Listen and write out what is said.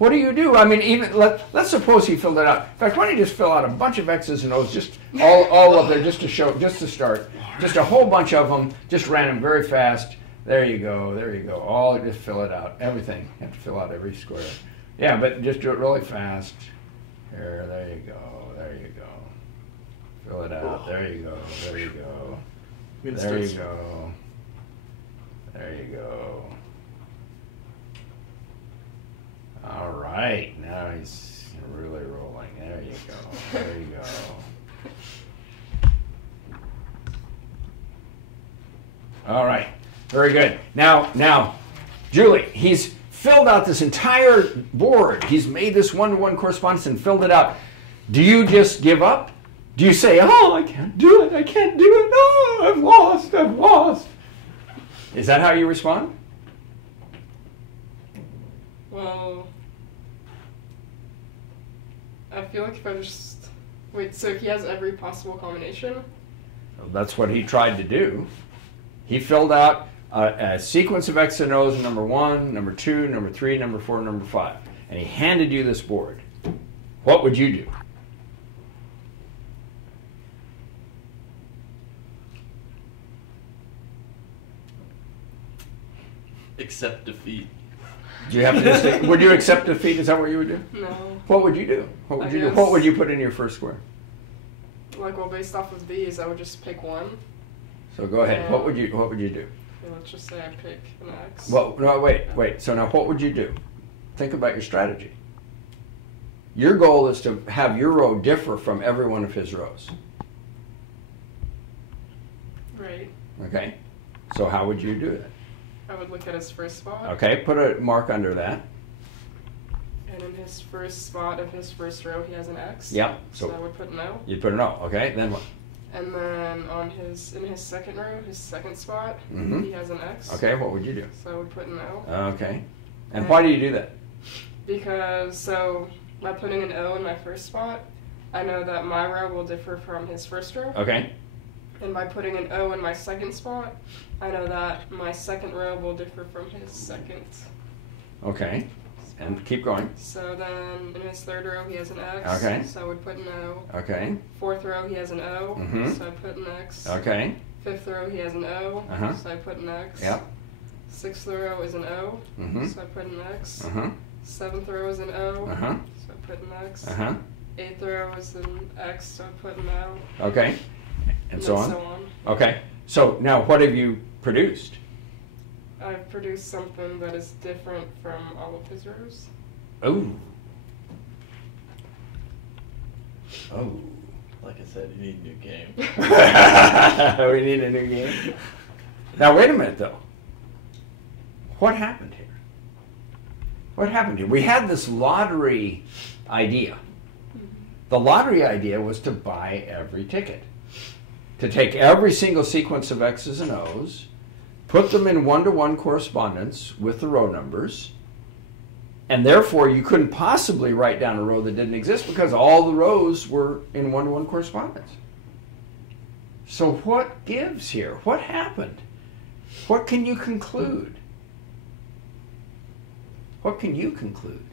What do you do? I mean, even let's suppose he filled it out. In fact, why don't you just fill out a bunch of X's and O's, just all up there, just to show, just to start, just a whole bunch of them, just random, very fast. There you go. There you go. All just fill it out. Everything. You have to fill out every square. Yeah, but just do it really fast. Here. There you go. There you go. Fill it out. There you go. There you go. There you go. There you go. All right, now he's really rolling. There you go. There you go. All right, very good. Now, Julie, he's filled out this entire board. He's made this one-to-one correspondence and filled it out. Do you just give up? Do you say, "Oh, I can't do it. I can't do it. Oh, I've lost. I've lost." Is that how you respond? Well, I feel like if I just... Wait, so he has every possible combination? Well, that's what he tried to do. He filled out a sequence of X's and O's, number 1, number 2, number 3, number 4, number 5. And he handed you this board. What would you do? Accept defeat. Do you have to just, would you accept defeat? Is that what you would do? No. What would you do? What would you do? guess- What would you put in your first square? Like, well, based off of these, I would just pick one. So go ahead. What would you do? And let's just say I pick an X. Well, no, wait. So now what would you do? Think about your strategy. Your goal is to have your row differ from every one of his rows. Right. Okay? So how would you do that? I would look at his first spot. Okay, put a mark under that. And in his first spot of his first row, he has an X. Yep. So I would put an O. You'd put an O. Okay, then what? And then in his second row, his second spot, Mhm. he has an X. Okay, what would you do? So I would put an O. Okay. And why do you do that? Because, so, by putting an O in my first spot, I know that my row will differ from his first row. Okay. And by putting an O in my second spot, I know that my second row will differ from his second. Okay. And keep going. So then, in his third row, he has an X. Okay. So I would put an O. Okay. Fourth row, he has an O. Mhm. So I put an X. Okay. Fifth row, he has an O. Uh-huh. So I put an X. Yep. Sixth row is an O. Mhm. So I put an X. Uh-huh. Seventh row is an O. Uh-huh. So I put an X. Uh-huh. Eighth row is an X. So I put an O. Okay. And so then on? So on. Okay. So now what have you produced? I've produced something that is different from all of his rows. Oh. Oh. Like I said, you need a new game. We need a new game. Now wait a minute though. What happened here? What happened here? We had this lottery idea. The lottery idea was to buy every ticket. To take every single sequence of X's and O's, put them in one-to-one correspondence with the row numbers, and therefore you couldn't possibly write down a row that didn't exist because all the rows were in one-to-one correspondence. So what gives here? What happened? What can you conclude? What can you conclude?